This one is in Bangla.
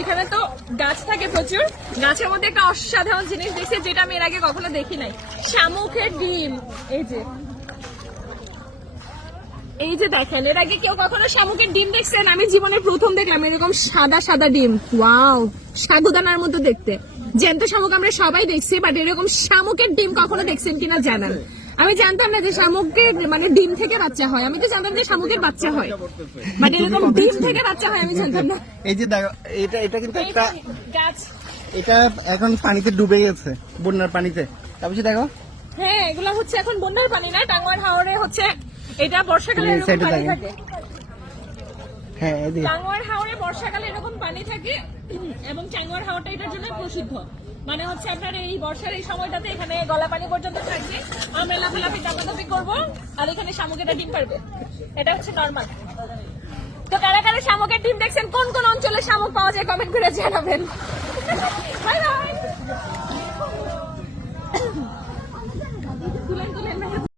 এখানে তো গাছ থাকে প্রচুর। গাছের মধ্যে একটা অসাধারণ জিনিস দেখছি, যেটা আমি এর আগে কখনো দেখি নাই। শামুকের ডিম। এই যে। এই যে দেখেন, এর আগে কেউ কখনো শামুকের ডিম দেখছেন আমি জীবনে প্রথম দেখলাম এরকম সাদা সাদা ডিম। ওয়াও! সাগুদানার মতো দেখতে। জ্যান্ত শামুক আমরা সবাই দেখছি, বাট এরকম শামুকের ডিম কখনো দেখছেন কিনা জানান। আমি জানতাম না যে শামুকের মানে ডিম থেকে বাচ্চা হয়। আমি তো জানতাম যে শামুকের বাচ্চা হয়। মানে এরকম ডিম থেকে বাচ্চা হয় আমি জানতাম না। এই যে দেখো এটা এটা কিন্তু একটা গাছ। এটা এখন পানিতে ডুবে গেছে বন্যার পানিতে। তারপর দেখো। হ্যাঁ এগুলো হচ্ছে এখন বন্যার পানি না টাঙ্গুয়ার হাওরে হচ্ছে এটা বর্ষাকালে এরকম পানি থাকে। হ্যাঁ টাঙ্গুয়ার হাওরে বর্ষাকালে এরকম পানি থাকে এবং চাঙ্গুয়ার হাওয়াটা এটার জন্য প্রসিদ্ধ। মানে হচ্ছে আপনার এই বর্ষার এই সময়টাতে এখানে গলা পানি পর্যন্ত থাকবে। আমরা লাফালাফি, দাপাদাপি করব আর এখানে শামুকেরা ডিম পারবে। এটা হচ্ছে নর্মাল তো কারা কারা শামুকের ডিম দেখছেন, কোন কোন অঞ্চলে শামুক পাওয়া যায় কমেন্ট করে জানাবেন। Bye bye